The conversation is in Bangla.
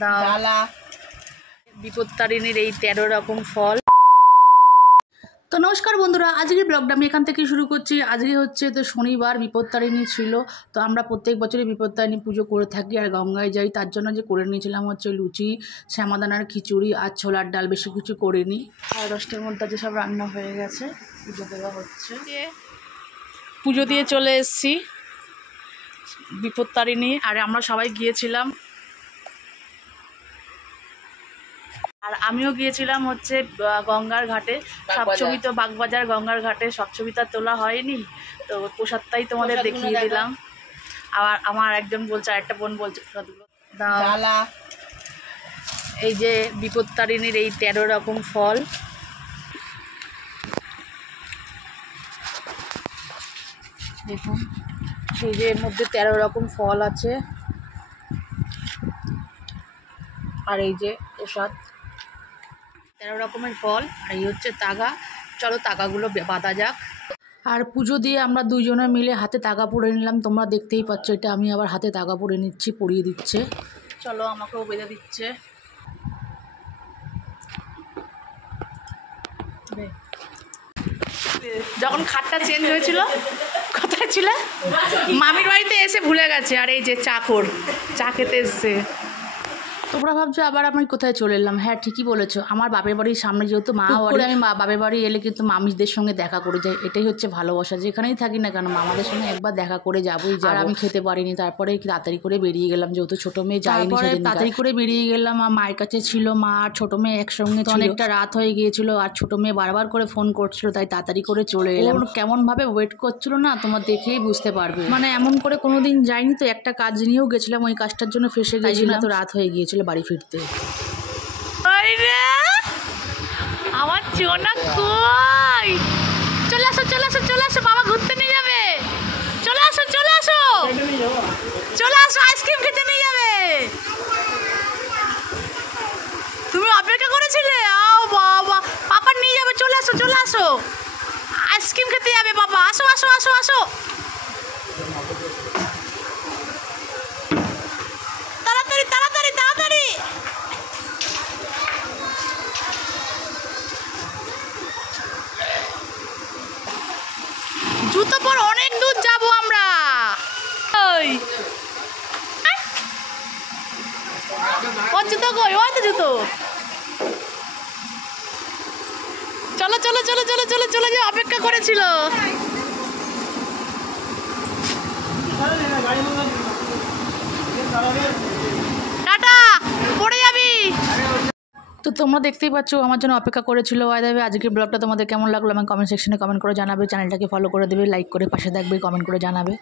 ডালা বিপত্তারিণীর এই 13 রকম ফল। তো নমস্কার বন্ধুরা, আজকের ব্লগটা আমি এখান থেকে শুরু করছি। আজকে হচ্ছে তো শনিবার, বিপত্তারিণী ছিল। তো আমরা প্রত্যেক বছরই বিপত্তারিণী পুজো করে থাকি আর গঙ্গায় যাই। তার জন্য যে করে নিয়েছিলাম হচ্ছে লুচি, শ্যামাদানার খিচুড়ি আর ছোলার ডাল, বেশি কিছু করিনি। 10টার মধ্যে যে সব রান্না হয়ে গেছে, পুজো দেওয়া হচ্ছে। পুজো দিয়ে চলে এসেছি বিপত্তারিণী, আর আমরা সবাই গিয়েছিলাম। আর আমিও গিয়েছিলাম হচ্ছে গঙ্গার ঘাটে। সব ছবি তো বাগবাজার গঙ্গার ঘাটে সব ছবি তো তোলা হয়নি, তো প্রসাদটাই তোমাদের দেখিয়ে দিলাম। আবার আমার একজন বলছে, আরেকটা বোন বলছে ডালা এই যে বিপত্তারিণীর এই 13 রকম ফল। দেখুন এই যে এর মধ্যে 13 রকম ফল আছে, আর এই যে প্রসাদ 13 রকমের ফল। আর এই হচ্ছে তাগা। চলো তাগাগুলো বাঁধা যাক। আর পুজো দিয়ে আমরা দুজনে মিলে হাতে তাগা পরে নিলাম। তোমরা দেখতেই পাচ্ছ, এটা আমি আবার হাতে তাগা পরে নিচ্ছি, পরিয়ে দিচ্ছে। চলো আমাকেও বেঁধে দিচ্ছে। যখন খাটটা চেঞ্জ হয়েছিল, কোথায় ছিল? মামির বাড়িতে এসে ভুলে গেছে। আর এই যে চাকর চা খেতে এসছে। তোমরা ভাবছো আবার আমি কোথায় চলে এলাম। হ্যাঁ, ঠিকই বলেছো। আমার বাপের বাড়ির সামনে যেহেতু মা বাড়ি, আমি বাপের বাড়ি এলে কিন্তু মামিদের সঙ্গে দেখা করে যাই। এটাই হচ্ছে ভালোবাসা। যেখানেই থাকি না কেন মামাদের সঙ্গে একবার দেখা করে যাবোই। আর আমি খেতে পারিনি, তারপরে তাড়াতাড়ি করে বেরিয়ে গেলাম, যেহেতু ছোটো মেয়ে যায়নি সেদিন। তাড়াতাড়ি করে বেরিয়ে গেলাম। আর মায়ের কাছে ছিল মা আর ছোটো মেয়ে একসঙ্গে। অনেকটা রাত হয়ে গিয়েছিল, আর ছোটো মেয়ে বারবার করে ফোন করছিল, তাই তাড়াতাড়ি করে চলে এলাম। কেমনভাবে ওয়েট করছিল না, তোমার দেখেই বুঝতে পারবে। মানে এমন করে কোনোদিন যাইনি, তো একটা কাজ নিয়েও গেছিলাম, ওই কাজটার জন্য ফেসে গিয়েছিলাম। তো রাত হয়ে গিয়েছিল বাড়ি ফিরতে। আমার চোনা কই, চলে আসো চলে আসো চলে আসো, বাবা ঘুরতে নিয়ে যাবে। চলে আসো চলে আসো চলে আসো, আইসক্রিম খেতে নিয়ে যাবে। তুমি অপেক্ষা করেছিলে? আও বাবা, পাপা নিয়ে যাবে। চলে আসো চলে আসো, আইসক্রিম খেতে যাবে বাবা। আসো আসো আসো আসো, তাড়াতাড়ি তাড়াতাড়ি তাড়াতাড়ি। জুতো পর অনেক দূর যাবো আমরা। ওই ও জুতো কই? ওই তো জুতো। চলো চলো চলো চলো চলো চলো, যে অপেক্ষা করেছিল। টাটা, পড়ে যাবি। তো তোমরা দেখতেই পাচ্ছ আমার জন্য অপেক্ষা করেছিল। আজকের ব্লগটা তোমাদের কেমন লাগলো আমার কমেন্ট সেকশনে কমেন্ট করে জানাবে। চ্যানেলটাকে ফলো করে দেবে, লাইক করে পাশে থাকবে, কমেন্ট করে জানাবে।